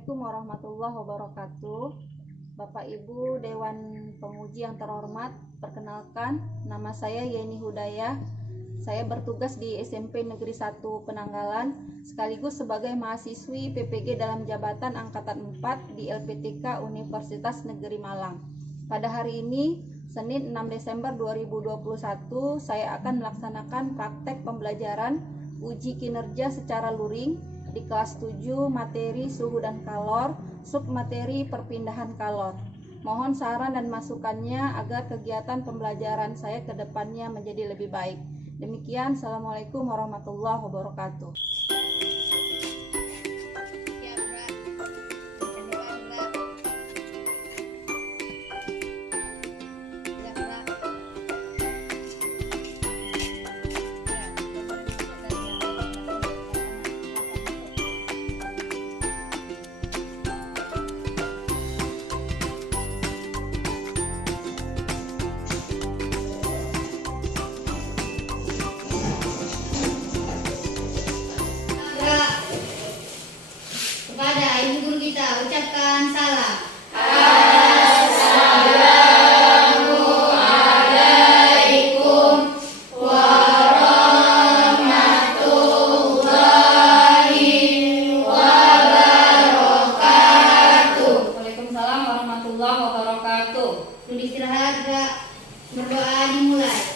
Assalamualaikum warahmatullahi wabarakatuh. Bapak Ibu Dewan Penguji yang terhormat, perkenalkan nama saya Yeni Hudayah. Saya bertugas di SMP Negeri 1 Penanggalan sekaligus sebagai mahasiswi PPG dalam jabatan angkatan 4 di LPTK Universitas Negeri Malang. Pada hari ini, Senin 6 Desember 2021, saya akan melaksanakan praktek pembelajaran uji kinerja secara luring di kelas 7 materi suhu dan kalor, submateri perpindahan kalor. Mohon saran dan masukannya agar kegiatan pembelajaran saya ke depannya menjadi lebih baik. Demikian, Assalamualaikum warahmatullahi wabarakatuh. Kepada ibu guru kita ucapkan salam. Assalamualaikum warahmatullahi wabarakatuh. Waalaikumsalam warahmatullahi wabarakatuh. Sudah istirahat, Kak. Berdoa dimulai.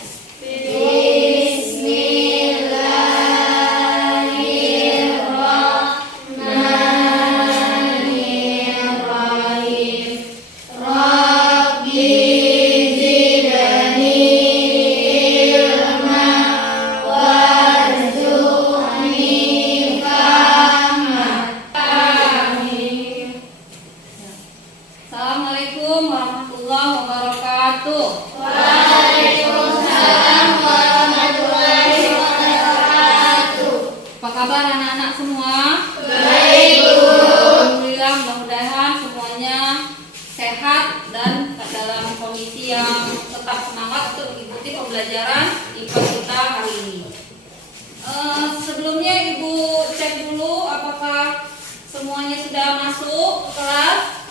Assalamualaikum warahmatullahi wabarakatuh. Waalaikumsalam warahmatullahi wabarakatuh. Apa kabar anak-anak semua? Baik, Bu. Alhamdulillah, mudah-mudahan semuanya sehat dan dalam kondisi yang tetap semangat untuk mengikuti pembelajaran IPA kita hari ini. Sebelumnya Ibu cek dulu apakah semuanya sudah masuk ke kelas?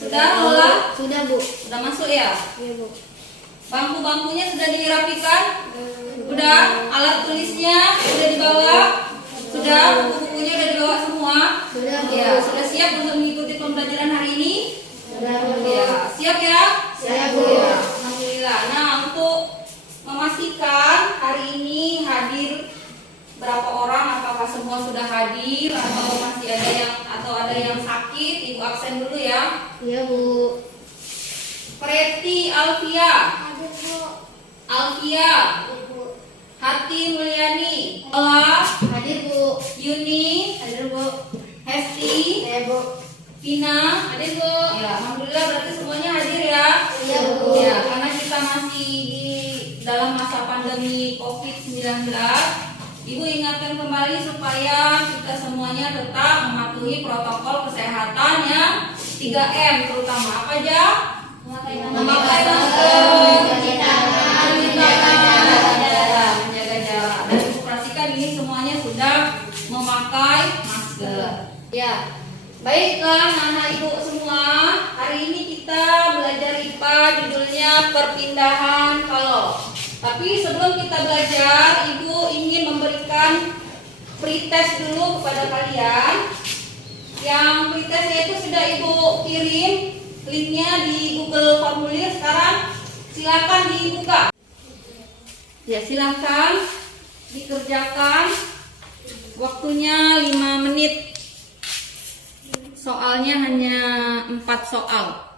Sudah, Lola? Sudah, Bu. Sudah masuk ya? Iya, Bu. Bangku-bangkunya sudah dirapikan? Sudah? Alat tulisnya sudah dibawa? Sudah? Buku-bukunya sudah dibawa semua? Sudah, Bu. Ya, sudah siap untuk mengikuti pembelajaran hari ini? Sudah, Bu. Ya, siap ya? Siap, Bu. Ya, alhamdulillah. Nah, untuk memastikan hari ini hadir berapa orang, apakah semua sudah hadir atau masih ada yang sakit, Ibu absen dulu ya. Iya, Bu. Preti Alfia, Hadir, Bu. Alfia, Hadir, Bu. Hati Mulyani, Ola, Hadir, Bu. Yuni, Hadir, Bu. Hesti, Iya, Bu. Vina. Hadir, Bu. Ya, alhamdulillah berarti semuanya hadir ya. Iya, Bu. Ya, karena kita masih di dalam masa pandemi COVID-19, Ibu ingatkan kembali supaya kita semuanya tetap mematuhi protokol kesehatan yang 3M, terutama apa aja? Memakai masker, mencuci tangan, menjaga menjaga jarak. Dan Ibu perhatikan ini semuanya sudah memakai masker. Ya, baiklah anak-anak Ibu semua, hari ini kita belajar IPA judulnya perpindahan kalor. Tapi sebelum kita belajar, Ibu ingin memberikan pretest dulu kepada kalian. Yang pretestnya itu sudah Ibu kirim linknya di Google Formulir. Sekarang silakan dibuka. Ya, silakan dikerjakan. Waktunya 5 menit. Soalnya hanya 4 soal.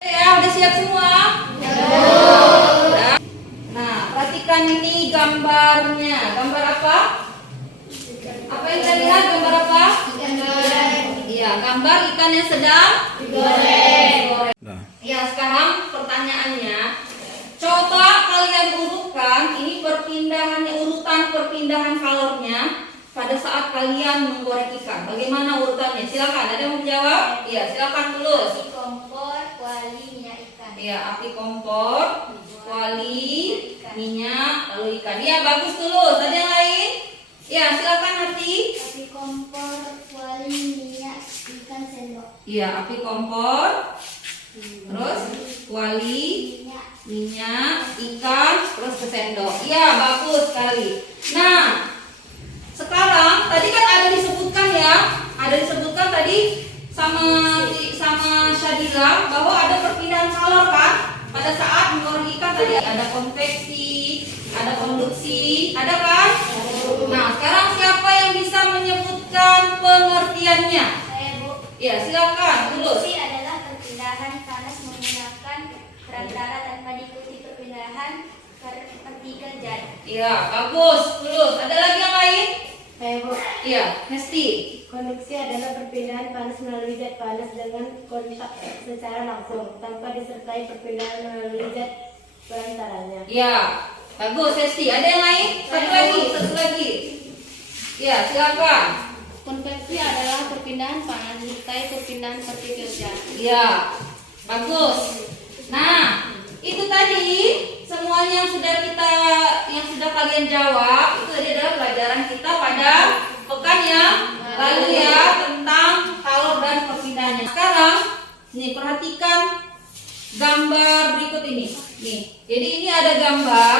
Ya, udah siap semua? Udah. Nah, perhatikan ini gambarnya. Gambar apa? Apa yang kita lihat? Gambar apa? Ikan goreng. Iya, gambar ikan yang sedang Digoreng. digoreng. Ya, sekarang pertanyaannya, kalian menggoreng ikan? Bagaimana urutannya? Silakan. Ada yang mau menjawab? Iya, silakan tulus. Api kompor, kuali, minyak ikan. Iya, api kompor, kuali, minyak, lalu ikan. Iya, bagus tulus. Ada yang lain? Ya, silakan Hati. Api kompor, kuali, minyak ikan, sendok. Iya, api kompor, terus kuali, minyak, ikan, terus ke sendok. Iya, bagus sekali. Nah, sekarang tadi kan ada disebutkan ya, tadi sama Syadila bahwa ada perpindahan kalor kan? Pada saat menggoreng ikan tadi ada konveksi, ada konduksi, ada kan? Nah, sekarang siapa yang bisa menyebutkan pengertiannya? Saya, Bu. Ya, silakan. Tulus. Konduksi adalah perpindahan panas menggunakan perantara tanpa diikuti perpindahan partikel zat. Iya, bagus. Tulus. Ada lagi yang lain? Saya, Bu. Iya, Hesti. Konduksi adalah perpindahan panas melalui zat panas dengan kontak secara langsung tanpa disertai perpindahan melalui zat perantaranya. Iya, bagus Hesti. Ada yang lain? Satu lagi. Iya, silakan. Konveksi adalah perpindahan panas disertai perpindahan partikel zat. Iya, bagus. Nah, itu tadi semuanya yang sudah kalian jawab itu tadi adalah pelajaran kita pada pekan yang lalu ya tentang kalor dan perpindahannya. Sekarang nih perhatikan gambar berikut ini. Nih, jadi ini ada gambar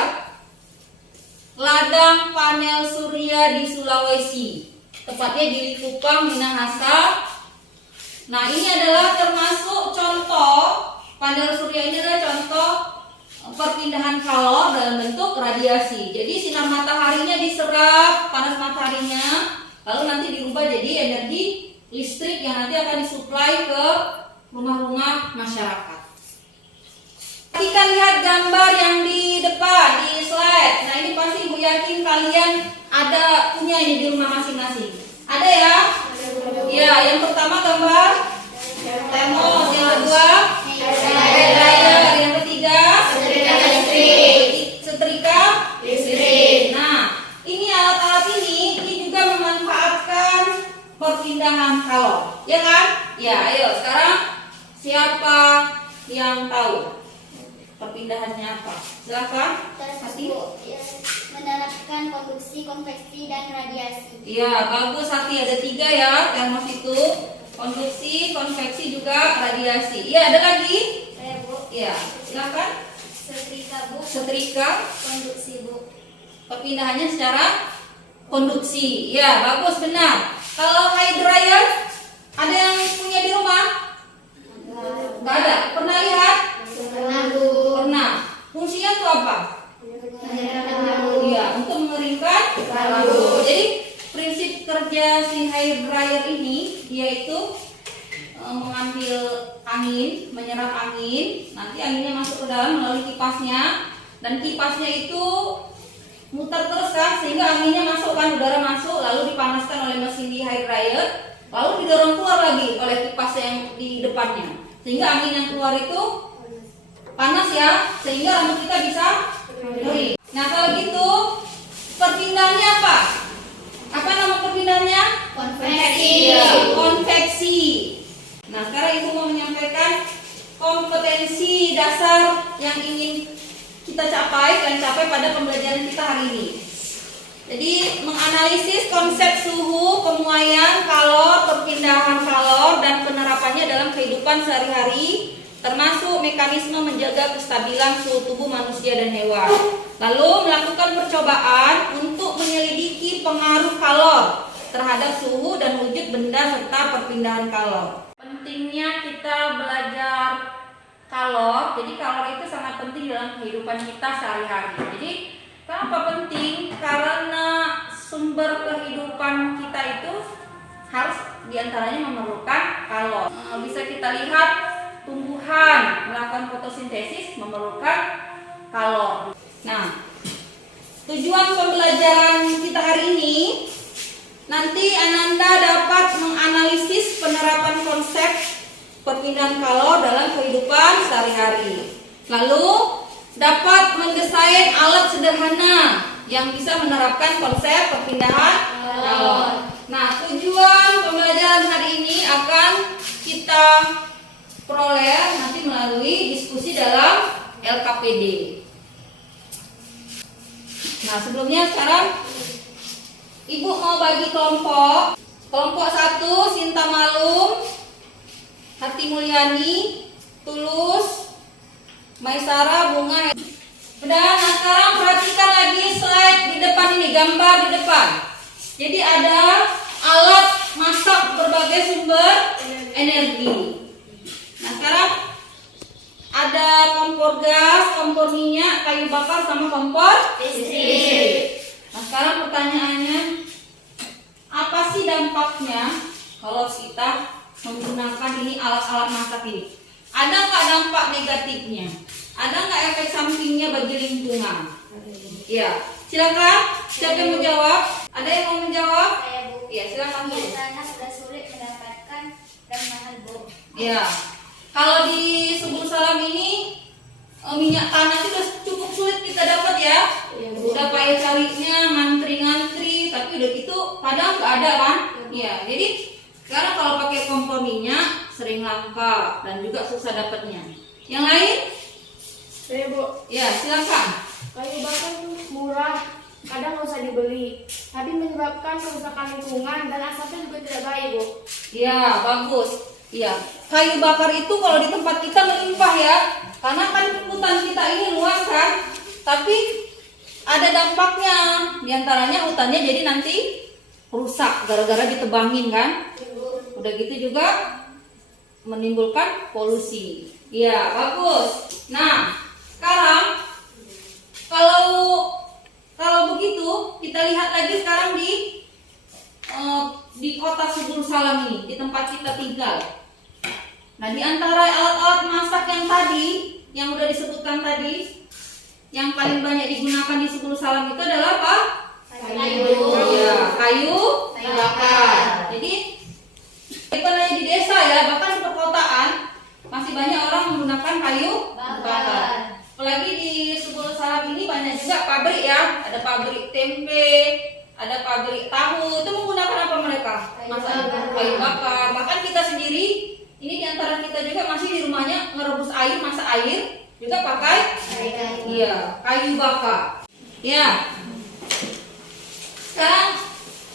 ladang panel surya di Sulawesi, tepatnya di Likupang, Minahasa. Nah, ini adalah termasuk contoh panel surya, ini adalah contoh perpindahan kalor dalam bentuk radiasi. Jadi sinar mataharinya diserap, panas mataharinya, lalu nanti dirubah jadi energi listrik yang nanti akan disuplai ke rumah-rumah masyarakat. Kita lihat gambar yang di depan di slide. Nah, ini pasti Ibu yakin kalian ada punya ini di rumah masing-masing. Ada ya? Ya, yang pertama gambar termos, yang kedua hair dryer, yang ketiga setrika listrik. Nah, ini alat-alat ini juga memanfaatkan perpindahan kalor, ya kan? Ya, ayo sekarang siapa yang tahu perpindahannya apa? Silakan. Hati. Menerapkan konduksi, konveksi, dan radiasi. Iya, bagus Hati. Ada 3 ya termos itu. Konduksi, konveksi, juga radiasi. Iya, ada lagi? Saya, Bu. Iya, silakan. Setrika, Bu. Setrika, Konduksi, Bu. perpindahannya secara konduksi. Ya, bagus, benar. Kalau hair dryer, ada yang punya di rumah? Nggak ada. Pernah lihat? Pernah, Bu. Pernah. Fungsinya itu apa? Iya, untuk mengeringkan rambut. Jadi prinsip kerja si hair dryer ini yaitu mengambil angin, menyerap angin, nanti anginnya masuk ke dalam melalui kipasnya, dan kipasnya itu muter terus kan, sehingga anginnya masuk kan, udara masuk, lalu dipanaskan oleh mesin di hair dryer, lalu didorong keluar lagi oleh kipas yang di depannya, sehingga angin yang keluar itu panas ya, sehingga rambut kita bisa kering. Nah, kalau gitu perpindahannya apa? Apa nama perpindahannya? Konveksi. Iya, konveksi. Nah, sekarang Ibu mau menyampaikan kompetensi dasar yang ingin kita capai pada pembelajaran kita hari ini. Jadi, menganalisis konsep suhu, pemuaian kalor, perpindahan kalor, dan penerapannya dalam kehidupan sehari-hari, termasuk mekanisme menjaga kestabilan suhu tubuh manusia dan hewan. Lalu melakukan percobaan untuk menyelidiki pengaruh kalor terhadap suhu dan wujud benda serta perpindahan kalor. Pentingnya kita belajar kalor. Jadi kalor itu sangat penting dalam kehidupan kita sehari-hari. Jadi kenapa penting? Karena sumber kehidupan kita itu harus diantaranya memerlukan kalor. Bisa kita lihat tumbuhan melakukan fotosintesis memerlukan kalor. Nah, tujuan pembelajaran kita hari ini nanti Ananda dapat menganalisis penerapan konsep perpindahan kalor dalam kehidupan sehari-hari. Lalu dapat mendesain alat sederhana yang bisa menerapkan konsep perpindahan kalor. Nah, tujuan pembelajaran hari ini akan kita peroleh nanti melalui diskusi dalam LKPD. Nah, sebelumnya sekarang Ibu mau bagi kelompok. Kelompok 1 Sinta Malum, Hati Mulyani, Tulus, Maisara, Bunga. Udah, nah sekarang perhatikan lagi slide di depan ini, gambar di depan. Jadi ada alat masak berbagai sumber energi. Nah sekarang ada kompor gas, kompor minyak, kayu bakar, sama kompor listrik. Nah sekarang pertanyaannya, apa sih dampaknya kalau kita menggunakan ini alat-alat masak ini? Ada nggak dampak negatifnya? Ada nggak efek sampingnya bagi lingkungan? Iya, silakan. Siapa yang menjawab? Ada yang mau menjawab? Saya, Bu. Iya, silakan Bu. Minyak tanah sudah sulit mendapatkan dan mahal, Bu. Iya. Kalau di Subul Salam ini minyak tanah itu udah cukup sulit kita dapat ya. Udah payah carinya, ngantri-ngantri, tapi udah gitu padahal nggak ada kan? Iya. Jadi sekarang kalau pakai kompor minyak sering langka dan juga susah dapatnya. Yang lain? Saya, Bu. Ya, silakan. Kayu bakar murah, kadang nggak usah dibeli, tapi menyebabkan kerusakan lingkungan dan asapnya juga tidak baik, Bu. Iya, bagus. Iya, kayu bakar itu kalau di tempat kita melimpah ya, karena kan hutan kita ini luas kan, tapi ada dampaknya. Di antaranya hutannya jadi nanti rusak gara-gara ditebangin kan. Udah gitu juga menimbulkan polusi. Iya, bagus. Nah, sekarang kalau begitu kita lihat lagi sekarang di kota Subul Salam ini, di tempat kita tinggal. Nah, di antara alat-alat masak yang tadi, yang udah disebutkan tadi, yang paling banyak digunakan di Subul Salam itu adalah apa? Kayu. Ya, kayu bakar. Jadi bukan hanya di desa ya, bahkan di perkotaan masih banyak orang menggunakan kayu bakar. Apalagi di Subul Salam ini banyak juga pabrik ya, ada pabrik tempe, ada pabrik tahu. Itu menggunakan apa mereka? Kayu bakar. Bahkan kita sendiri, ini diantara kita juga masih di rumahnya ngerebus air, masak air juga pakai kayu bakar. Ya. Sekarang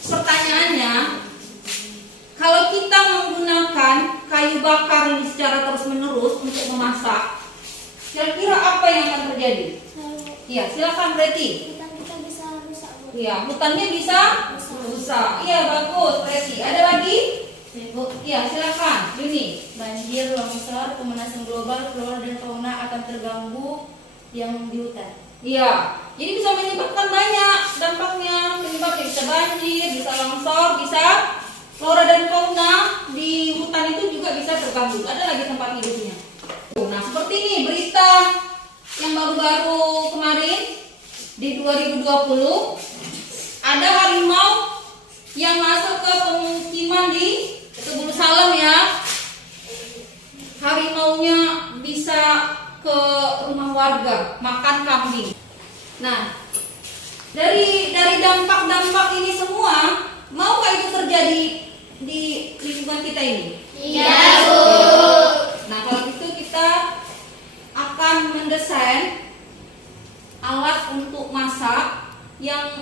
pertanyaannya, kalau kita menggunakan kayu bakar ini secara terus-menerus untuk memasak, kira-kira apa yang akan terjadi? Iya, silakan Preti. Hutan kita bisa rusak, Bu. Iya, hutannya bisa rusak. Iya, bagus Preti. Ada lagi? Bu, Iya, silakan Yuni. banjir, longsor, pemanasan global, flora dan fauna akan terganggu yang di hutan. Iya, jadi bisa menyebabkan banyak dampaknya. Penyebabnya bisa banjir, bisa longsor, bisa flora dan fauna di hutan itu juga bisa terganggu. Ada lagi tempat hidupnya. Nah, seperti ini berita yang baru-baru kemarin di 2020, ada harimau yang masuk ke pemukiman di Subul Salam ya. Harimaunya bisa ke rumah warga makan kambing. Nah, dari dampak-dampak ini semua, maukah itu terjadi di lingkungan kita ini? Iya, Bu. Nah, kalau gitu kita akan mendesain alat untuk masak yang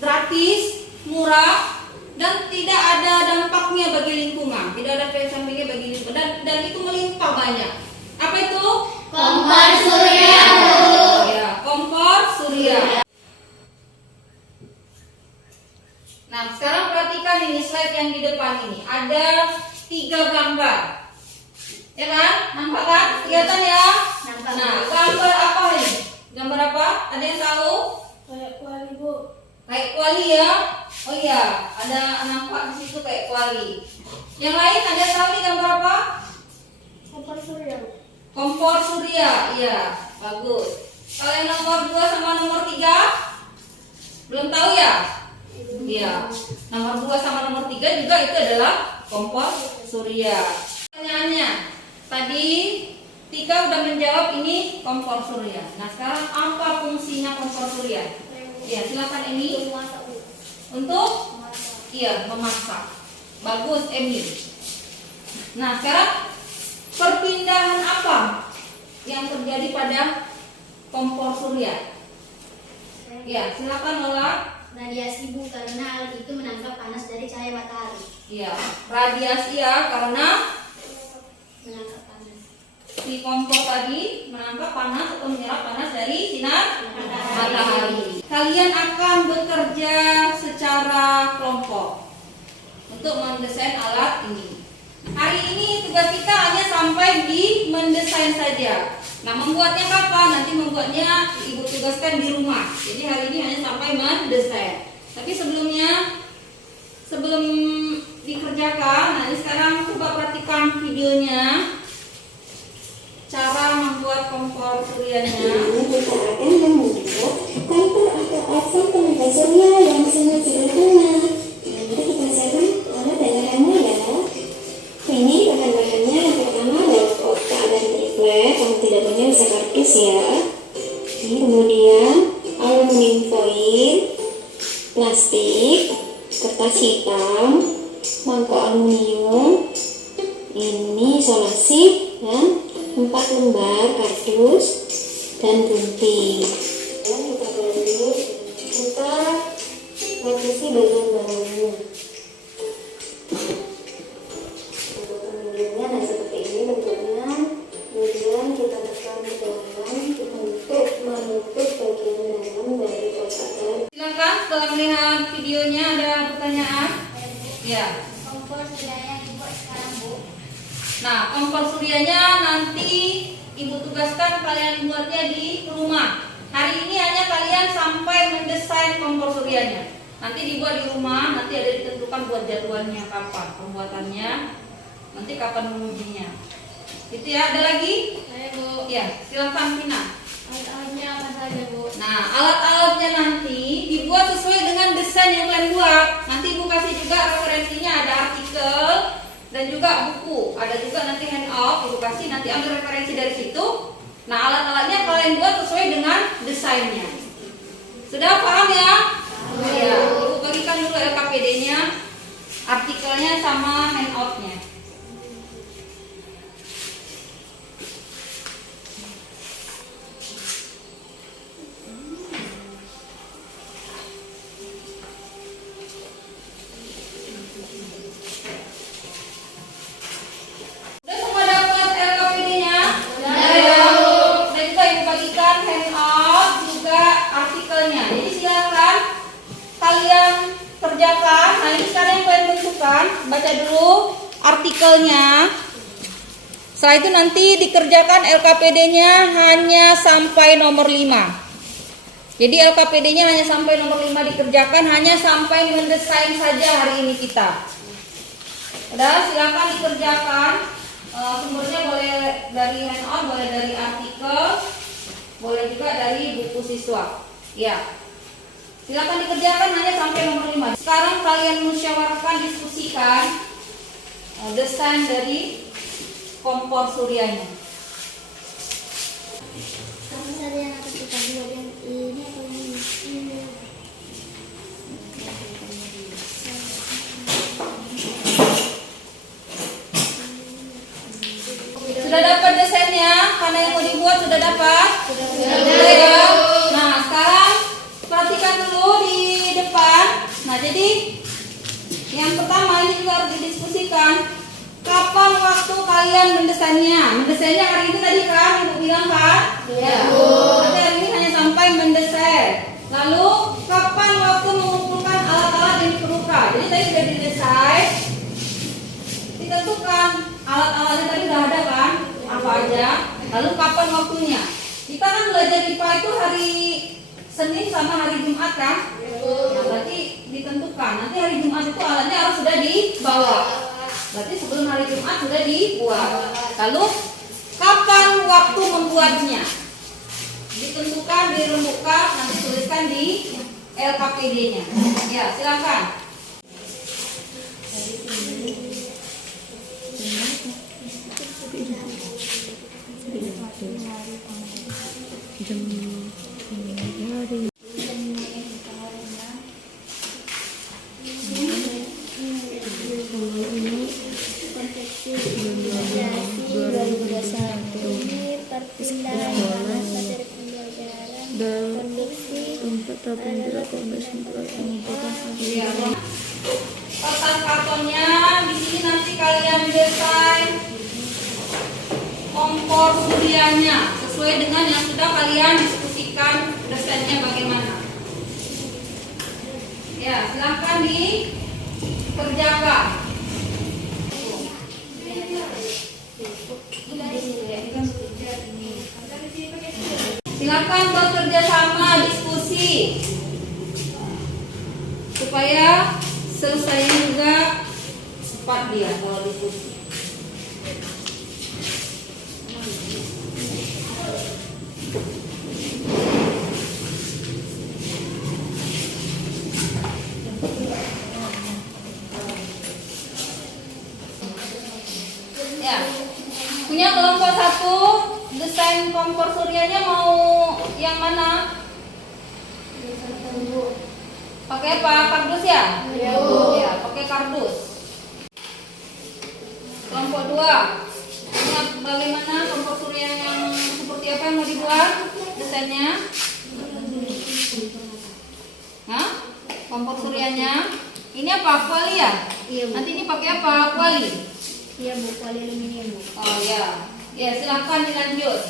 gratis, murah, dan tidak ada dampaknya bagi lingkungan, tidak ada efek sampingnya bagi lingkungan, dan itu melimpah banyak. Apa itu? Kompor surya, Bu. Ya, kompor surya. Nah, sekarang perhatikan ini slide yang di depan ini. Ada 3 gambar. Ya kan? Nampak kan? Kelihatan ya? Nampak. Nah, gambar apa ini? Gambar apa? Ada yang tahu? Kayak kuali, Bu. Kayak kuali ya? Oh iya, ada nampak di situ kayak kuali. Yang lain ada yang tahu nih gambar apa? Kompor surya, Bu. Kompor surya, iya, bagus. Kalau yang nomor 2 sama nomor 3 belum tahu ya? Iya. Nomor 2 sama nomor 3 juga itu adalah kompor surya. Pertanyaannya, tadi Tika udah menjawab ini kompor surya. Nah, sekarang apa fungsinya kompor surya? Ya, silakan ini. Masak, Bu. Untuk Iya, memasak. Bagus, Emil. Nah, sekarang perpindahan apa yang terjadi pada kompor surya? Ya, silakan Lola. Radiasi Bu, karena alat itu menangkap panas dari cahaya matahari. Iya, radiasi ya, karena Menangkap panas. si kompor tadi menangkap panas atau menyerap panas dari sinar matahari. Kalian akan bekerja secara kelompok untuk mendesain alat ini. Hari ini tugas kita hanya sampai di mendesain saja. Nah, membuatnya kapan? Nanti membuatnya ibu tugaskan di rumah. Jadi hari ini hanya sampai mendesain. Tapi sebelum dikerjakan, nah ini sekarang coba perhatikan videonya. Cara membuat kompor suryanya. Kita akan membuat kompor atau oven tenaga surya yang sangat sederhana. Mari kita siapkan alat dan bahannya ya. Ini bahan-bahannya yang pertama adalah kotak dan triplet, yang tidak punya bisa kardus ya. Ini kemudian aluminium foil, plastik, kertas hitam, mangkok aluminium, ini isolasi ya. 4 lembar kardus dan gunting. Dan kita lanjut, kita lapisi bagian bawahnya. Untuk penunjuknya nah seperti ini bentuknya. Kemudian kita tekan ke dalam untuk menutup bagian dalam dari kotak tadi. Silakan setelah melihat videonya ada pertanyaan? Ya. Kompor suryanya dibuat sekarang Bu. Nah, kompor suryanya nanti ibu tugaskan kalian buatnya di rumah. Hari ini hanya kalian sampai mendesain kompor suryanya. Nanti dibuat di rumah, nanti ada ditentukan buat jadwalnya kapan pembuatannya, nanti kapan mengujinya. Itu ya, ada lagi? Saya Bu. Ya, silakan Tina. Alat-alatnya apa saja Bu? Nah, alat-alatnya nanti dibuat sesuai dengan desain yang kalian buat. Nanti ibu kasih juga referensinya, ada artikel dan juga buku. Ada juga nanti handout, ibu kasih nanti ambil referensi dari situ. Nah, alat-alatnya kalian buat sesuai dengan desainnya. Sudah paham ya? Ya, ibu bagikan dulu LKPD-nya, artikelnya sama handout-nya. Baca dulu artikelnya. Setelah itu nanti dikerjakan LKPD-nya hanya sampai nomor 5. Jadi LKPD-nya hanya sampai nomor 5 dikerjakan, hanya sampai mendesain saja hari ini kita. Udah, silakan dikerjakan. Sumbernya boleh dari handout, boleh dari artikel, boleh juga dari buku siswa. Ya. Silakan dikerjakan hanya sampai nomor 5. Sekarang kalian musyawarahkan, diskusikan desain dari kompor suryanya. Apa saja yang akan kita buat, yang ini atau ini? Sudah dapat desainnya? Karena yang mau dibuat sudah dapat? Sudah ya. Nah, sekarang perhatikan dulu di depan. Nah, jadi yang pertama ini juga harus didiskusikan. Kapan waktu kalian mendesainnya? Mendesainnya hari ini tadi kan, ibu bilang kan? Iya. Nanti hari ini hanya sampai mendesain. Lalu kapan waktu mengumpulkan alat-alat yang diperlukan? Jadi tadi sudah didesain, ditentukan alat-alatnya tadi sudah ada kan? Apa aja? Lalu kapan waktunya? Kita kan belajar IPA itu hari Senin sama hari Jumat kan? Nah, berarti ditentukan. Nanti hari Jumat itu alatnya harus sudah dibawa. Berarti sebelum hari Jumat sudah dibuat. Lalu kapan waktu membuatnya? Ditentukan, dirembukan, nanti tuliskan di LKPD-nya. Ya, silakan. Iya. Kertas kartonnya di sini nanti kalian desain kompor suryanya sesuai dengan yang sudah kalian diskusikan desainnya bagaimana. Ya, silahkan dikerjakan. Silakan bekerja sama, diskusi supaya selesai juga cepat dia kalau diskusi. Ya, punya kelompok 1 desain kompor suryanya mau yang mana? Pakai apa? Kardus ya? Ya, pakai kardus. Kelompok 2. Ini bagaimana kompor surya yang seperti apa yang mau dibuat desainnya? Hah? Kompor suryanya? Ini apa? Kuali ya? Iya, Bu. Nanti ini pakai apa? Kuali. Iya, Bu, kuali aluminium, Bu. Oh ya. Ya, silahkan dilanjut.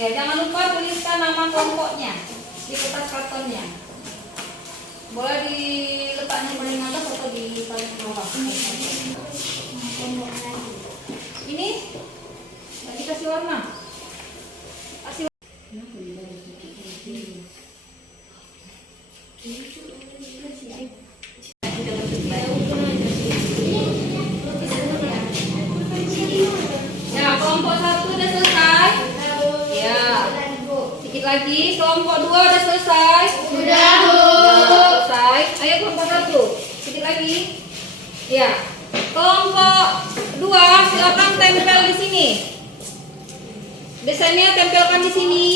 Ya, jangan lupa tuliskan nama kelompoknya di kertas kartonnya. Boleh diletaknya paling atas atau di paling bawah. Ini dikasih warna. Kasih ya, kelompok 1 udah selesai. Ya, sedikit lagi. Kelompok 2 udah selesai. Udah selesai. Ayo kelompok 1, sedikit lagi. Ya, kelompok 2 silakan tempel di sini. Desainnya tempelkan di sini.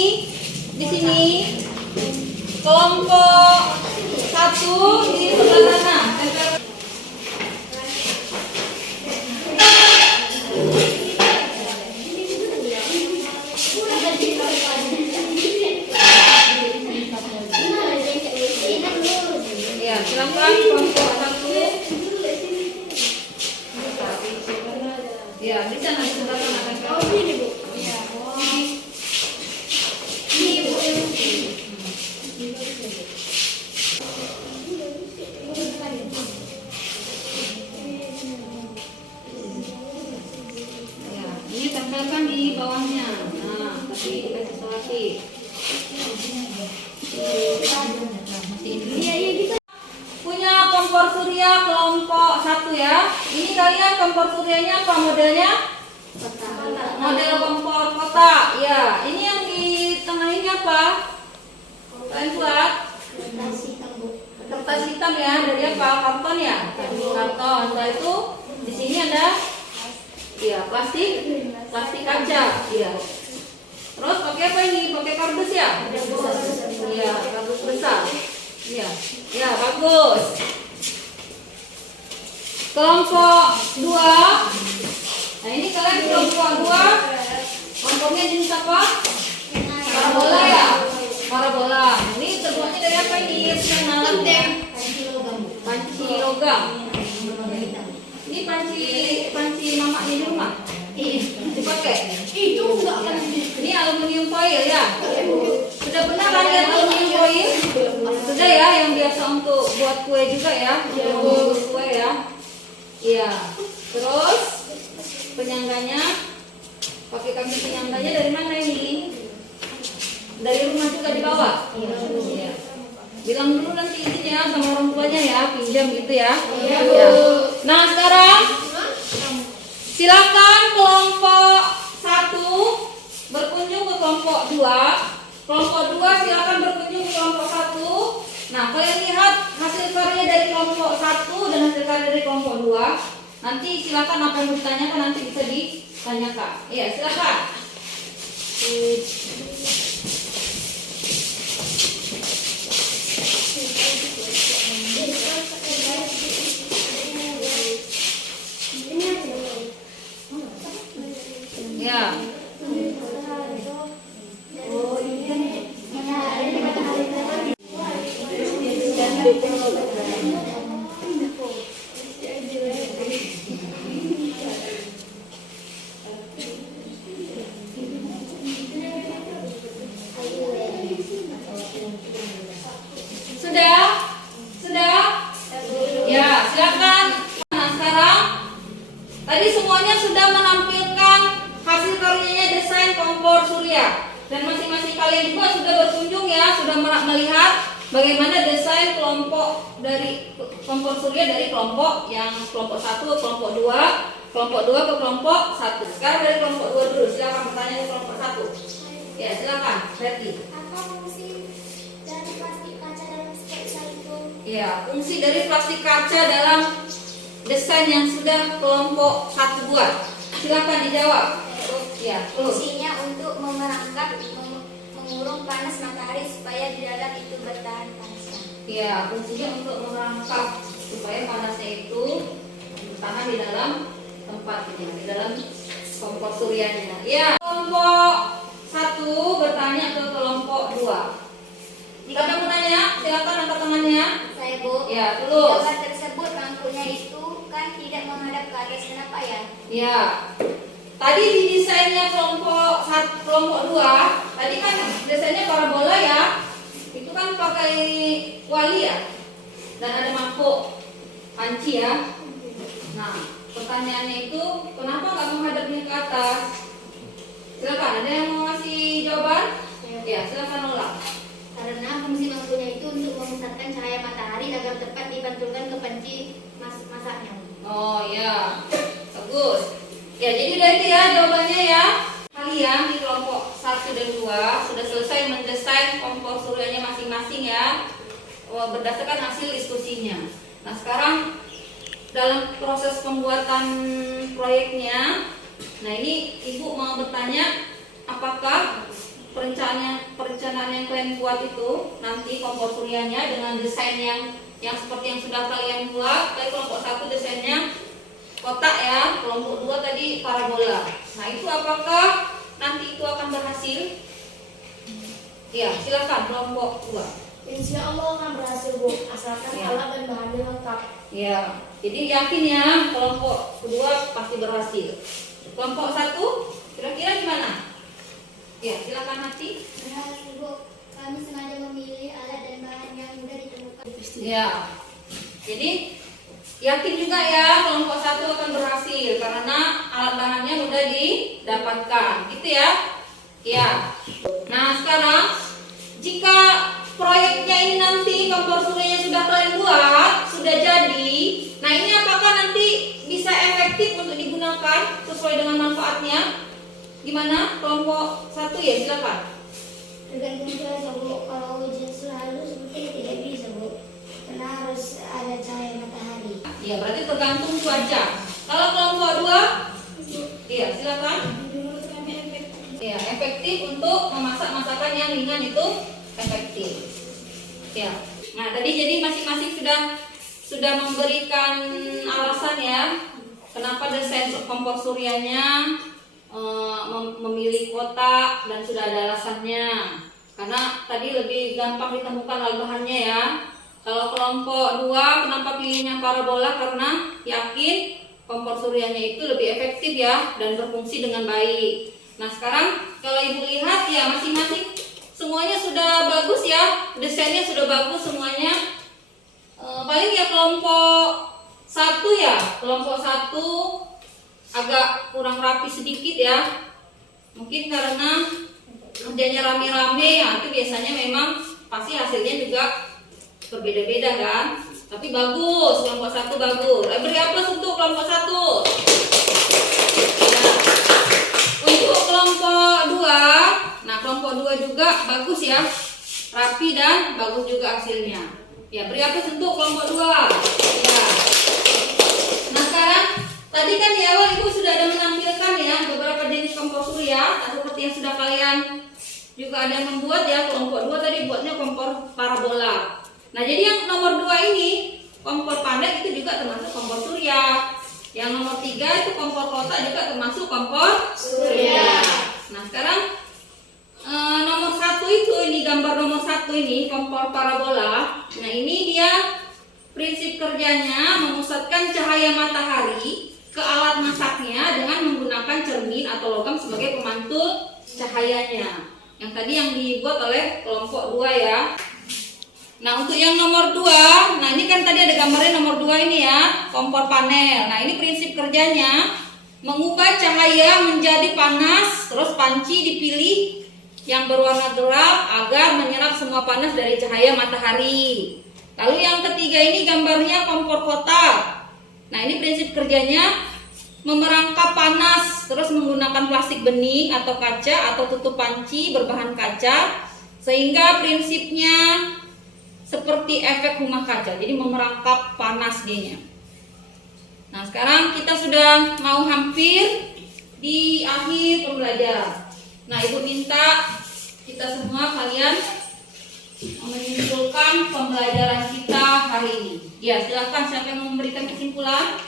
Di sini. Kelompok 1 di sebelah sana. Tempel. Ya, silakan kelompok 1. Ya, di sana di sebelah sana tempel. Oh, ini Bu. Iya. Ini Bu. Ya, ini tempelkan di bawahnya. Nah, tapi kasih selaki. Iya, gitu. Punya kompor surya kelompok 1 ya. Ini kalian kompor suryanya apa modelnya? Model kompor kotak. Ya, ini yang di tengah ini apa? Kalian buat? Kertas hitam ya. Dari apa? Karton ya? Karton. Setelah itu di sini ada ya plastik kaca. Iya. Terus pakai apa ini? Pakai kardus ya? Iya, kardus besar. Iya. Ya, bagus. Kelompok 2. Nah, ini kalian kelompok 2. Kompornya jenis apa? Parabola ya? Parabola. Ini terbuatnya dari apa ini? Alatnya? Panci logam. Ini panci mamaknya di rumah? Dipakai? Itu enggak kan. Ini aluminium foil ya? Sudah pernah kan lihat aluminium foil? Sudah ya, yang biasa untuk buat kue juga ya? Yang bungkus kue ya? Iya. Terus penyangganya, pakai kaki penyangganya dari mana ini? Dari rumah juga dibawa? Iya. Bilang dulu nanti izin ya sama orang tuanya ya, pinjam gitu ya? Iya. Nah, sekarang silakan kelompok 1 berkunjung ke kelompok 2. Kelompok 2 silakan berkunjung ke kelompok 1. Nah, kalian lihat hasil karya dari kelompok 1 dan hasil karya dari kelompok 2. Nanti silakan apa yang mau ditanyakan nanti bisa ditanyakan. Iya, silakan. Ya. Sudah? Sudah? Ya, silakan. Nah, sekarang tadi semuanya sudah menampilkan hasil karyanya desain kompor surya. Dan masing-masing kalian juga sudah berkunjung ya, sudah melihat bagaimana desain kelompok dari kompor surya dari kelompok yang kelompok 1 ke kelompok 2, kelompok 2 ke kelompok 1. Sekarang dari kelompok 2 dulu, silakan bertanya ke kelompok 1. Ya, silakan, Betty. Apa fungsi dari plastik kaca dalam sketsa itu? Ya, fungsi dari plastik kaca dalam desain yang sudah kelompok 1 buat. Silakan dijawab. Ya, terus. Fungsinya untuk memerangkap, mengurung panas matahari supaya di dalam itu bertahan panasnya. Ya, fungsinya untuk merangkap supaya panasnya itu bertahan di dalam tempatnya, di dalam kompor suryanya. Ya, kelompok 1 bertanya ke kelompok 2. Jika ada mau nanya, silakan angkat tangannya. Saya Bu. Ya, terus. Gambar tersebut lampunya itu kan tidak menghadap ke atas, kenapa ya? Ya. Tadi di desainnya kelompok 2, tadi kan desainnya parabola ya. Itu kan pakai kuali ya. Dan ada mangkuk panci ya. Nah, pertanyaannya itu kenapa nggak menghadapnya ke atas? Silakan, ada yang mau ngasih jawaban? Ya, silakan ulang. Karena fungsi lampunya itu untuk memusatkan cahaya matahari agar tepat dipantulkan ke panci masaknya. Oh ya, bagus. Ya, jadi udah itu ya jawabannya ya. Kalian di kelompok 1 dan 2 sudah selesai mendesain kompor suryanya masing-masing ya, berdasarkan hasil diskusinya. Nah, sekarang dalam proses pembuatan proyeknya, nah ini Ibu mau bertanya, apakah perencanaan yang kalian buat itu nanti kompor suryanya dengan desain yang seperti yang sudah kalian buat. Tadi kelompok 1 desainnya kotak ya, kelompok 2 tadi parabola. Nah, itu apakah nanti itu akan berhasil? Ya, silakan kelompok 2. Insya Allah akan berhasil Bu, asalkan Ya. alat dan bahannya lengkap. Ya, jadi yakin ya kelompok 2 pasti berhasil. Kelompok 1 kira-kira gimana? Ya, silakan Hati. Berhasil Bu, kami sengaja memilih alat dan bahan yang mudah ditemukan. Ya, jadi yakin juga ya kelompok 1 akan berhasil karena alat bahannya mudah didapatkan, gitu ya. Ya. Nah, sekarang jika proyeknya ini nanti kompor suryanya sudah kalian buat, sudah jadi. Nah, ini apakah nanti bisa efektif untuk digunakan sesuai dengan manfaatnya? Gimana? Kelompok 1 ya, silakan. Tergantung cuaca Bu, kalau hujan selalu seperti tidak bisa Bu, karena harus ada cahaya matahari. Ya, berarti tergantung cuaca. Kalau kelompok 2, iya, silakan. Ya, efektif untuk memasak masakan yang ringan itu efektif. Ya. Nah, tadi jadi masing-masing sudah memberikan alasan ya kenapa desain kompor suryanya memilih kotak, dan sudah ada alasannya. Karena tadi lebih gampang ditemukan alat bahannya ya. Kalau kelompok 2 kenapa pilihnya parabola? Karena yakin kompor suryanya itu lebih efektif ya dan berfungsi dengan baik. Nah, sekarang kalau Ibu lihat ya masing-masing semuanya sudah bagus ya, desainnya sudah bagus semuanya. Paling ya kelompok 1 ya, kelompok 1 agak kurang rapi sedikit ya. Mungkin karena kerjanya rame-rame ya, itu biasanya memang pasti hasilnya juga berbeda-beda kan. Tapi bagus, kelompok 1 bagus. Beri aplaus untuk kelompok 1. Nah, untuk kelompok 2, nah kelompok 2 juga bagus ya, rapi dan bagus juga hasilnya. Ya, beri aplaus untuk kelompok 2. Ya. Nah, sekarang Tadi kan di awal Ibu sudah ada menampilkan ya beberapa jenis kompor surya, seperti yang sudah kalian juga ada yang membuat ya. Kelompok 2 tadi buatnya kompor parabola. Nah, jadi yang nomor 2 ini kompor padat itu juga termasuk kompor surya. Yang nomor 3 itu kompor kotak juga termasuk kompor surya. Nah, sekarang nomor 1 itu, ini gambar nomor 1 ini kompor parabola. Nah, ini dia prinsip kerjanya memusatkan cahaya matahari ke alat masaknya dengan menggunakan cermin atau logam sebagai pemantul cahayanya. Yang tadi yang dibuat oleh kelompok 2 ya. Nah, untuk yang nomor 2, nah ini kan tadi ada gambarnya nomor 2 ini ya, kompor panel. Nah, ini prinsip kerjanya mengubah cahaya menjadi panas, terus panci dipilih yang berwarna gelap agar menyerap semua panas dari cahaya matahari. Lalu yang ketiga ini gambarnya kompor kotak. Nah, ini prinsip kerjanya memerangkap panas, terus menggunakan plastik bening atau kaca atau tutup panci berbahan kaca, sehingga prinsipnya seperti efek rumah kaca, jadi memerangkap panas dianya. Nah, sekarang kita sudah mau hampir di akhir pembelajaran. Nah, Ibu minta kita semua kalian menyimpulkan pembelajaran kita hari ini. Ya, silakan siapa yang mau memberikan kesimpulan?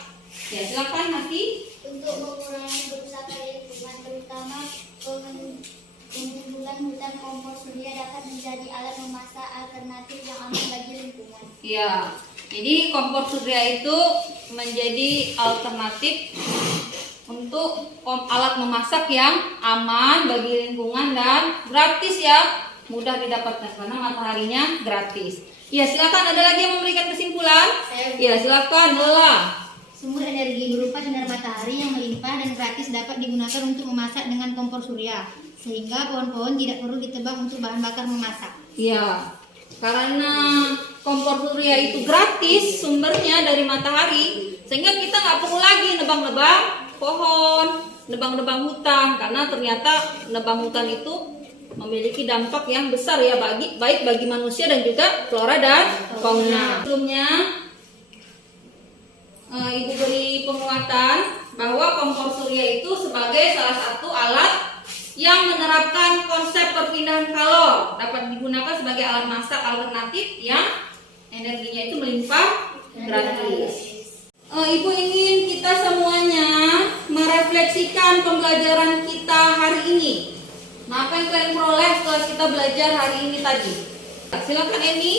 Ya, silakan Hati. Untuk mengurangi kerusakan lingkungan, terutama pengumpulan hutan, kompor surya dapat menjadi alat memasak alternatif yang aman bagi lingkungan. Ya, jadi kompor surya itu menjadi alternatif untuk alat memasak yang aman bagi lingkungan dan gratis ya, mudah didapatkan karena mataharinya gratis. Ya, silakan, ada lagi yang memberikan kesimpulan? Ya, silakan, Lola. Sumber energi berupa sinar matahari yang melimpah dan gratis dapat digunakan untuk memasak dengan kompor surya, sehingga pohon-pohon tidak perlu ditebang untuk bahan bakar memasak. Ya, karena kompor surya itu gratis, sumbernya dari matahari, sehingga kita nggak perlu lagi nebang-nebang pohon, nebang-nebang hutan, karena ternyata nebang hutan itu memiliki dampak yang besar ya baik bagi manusia dan juga flora dan fauna. Sebelumnya Ibu beri penguatan bahwa kompor surya itu sebagai salah satu alat yang menerapkan konsep perpindahan kalor, dapat digunakan sebagai alat masak alternatif yang energinya itu melimpah gratis. Ibu ingin kita semuanya merefleksikan pembelajaran kita hari ini. Nah, apa yang kalian peroleh setelah kita belajar hari ini tadi? Silakan Eni.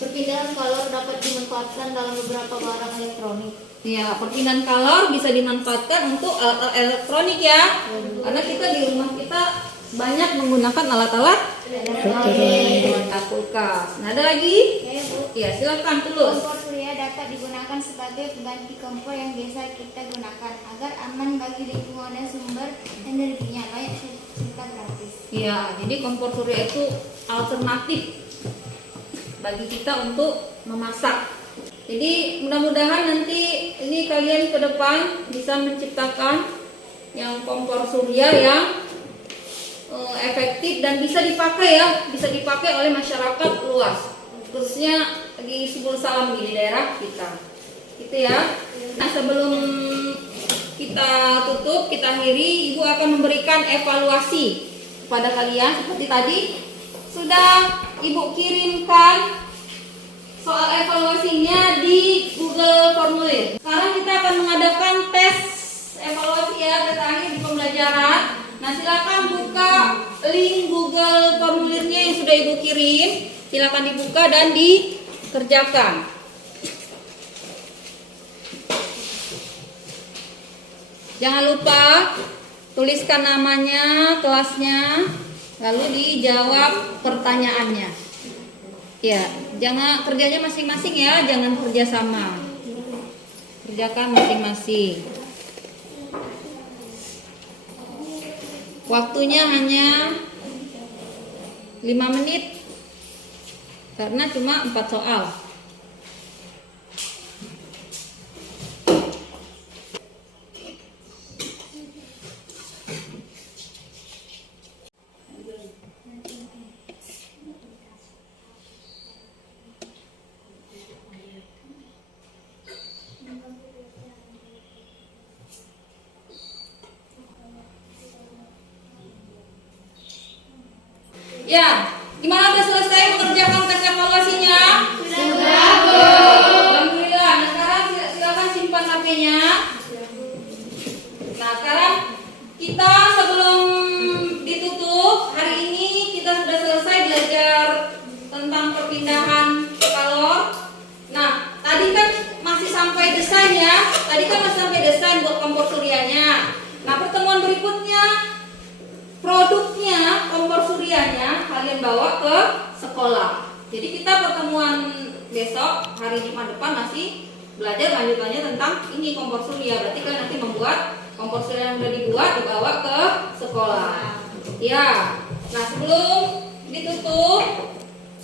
Perpindahan kalor dapat dimanfaatkan dalam beberapa barang elektronik. Ya, perpindahan kalor bisa dimanfaatkan untuk alat-alat elektronik ya. Karena kita di rumah kita banyak menggunakan alat-alat elektronik, kulkas. Nah, ada lagi? Ya, Bu. Ya, silakan Tulus. Kompor surya dapat digunakan sebagai pengganti kompor yang biasa kita gunakan agar aman bagi lingkungan dan sumber energinya layak serta gratis. Ya, jadi kompor surya itu alternatif bagi kita untuk memasak. Jadi mudah-mudahan nanti ini kalian ke depan bisa menciptakan yang kompor surya yang efektif dan bisa dipakai ya, bisa dipakai oleh masyarakat luas, khususnya di Subul Salam di daerah kita. Gitu ya. Nah, sebelum kita tutup, kita akhiri, Ibu akan memberikan evaluasi kepada kalian seperti tadi sudah Ibu kirimkan soal evaluasinya di Google Formulir. Sekarang kita akan mengadakan tes evaluasi ya, tes akhir di pembelajaran. Nah, silakan buka link Google Formulirnya yang sudah Ibu kirim. Silakan dibuka dan dikerjakan. Jangan lupa tuliskan namanya, kelasnya, lalu dijawab pertanyaannya. Ya, jangan kerjanya masing-masing ya, jangan kerja sama. Kerjakan masing-masing. Waktunya hanya 5 menit karena cuma 4 soal. Ya, gimana udah selesai mengerjakan tes evaluasinya? Sudah, Bu. Alhamdulillah. Nah sekarang silakan simpan HP-nya. Nah sekarang kita sebelum ditutup hari ini kita sudah selesai belajar tentang perpindahan kalor. Nah tadi kan masih sampai desain ya. Tadi kan masih sampai desain buat kompor suryanya. Nah pertemuan berikutnya produknya, kompor suryanya kalian bawa ke sekolah. Jadi kita pertemuan besok hari Jumat depan masih belajar lanjutannya tentang ini kompor surya. Berarti kalian nanti membuat kompor surya yang sudah dibuat dibawa ke sekolah. Ya. Nah sebelum ditutup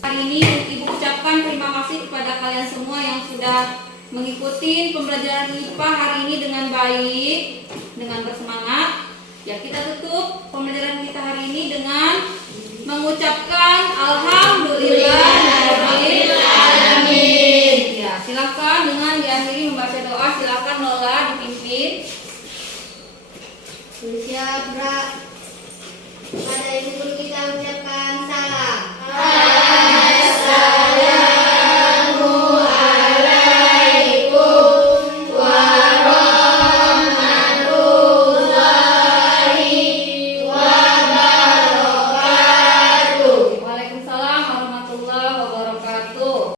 hari ini Ibu ucapkan terima kasih kepada kalian semua yang sudah mengikuti pembelajaran IPA hari ini dengan baik, dengan bersemangat. Ya kita tutup pembelajaran kita hari ini dengan mengucapkan alhamdulillahirabbil alamin. Ya, silakan dengan diakhiri membaca doa. Silakan Nola dipimpin. Siap, Bra. Pada ibu guru kita ucapkan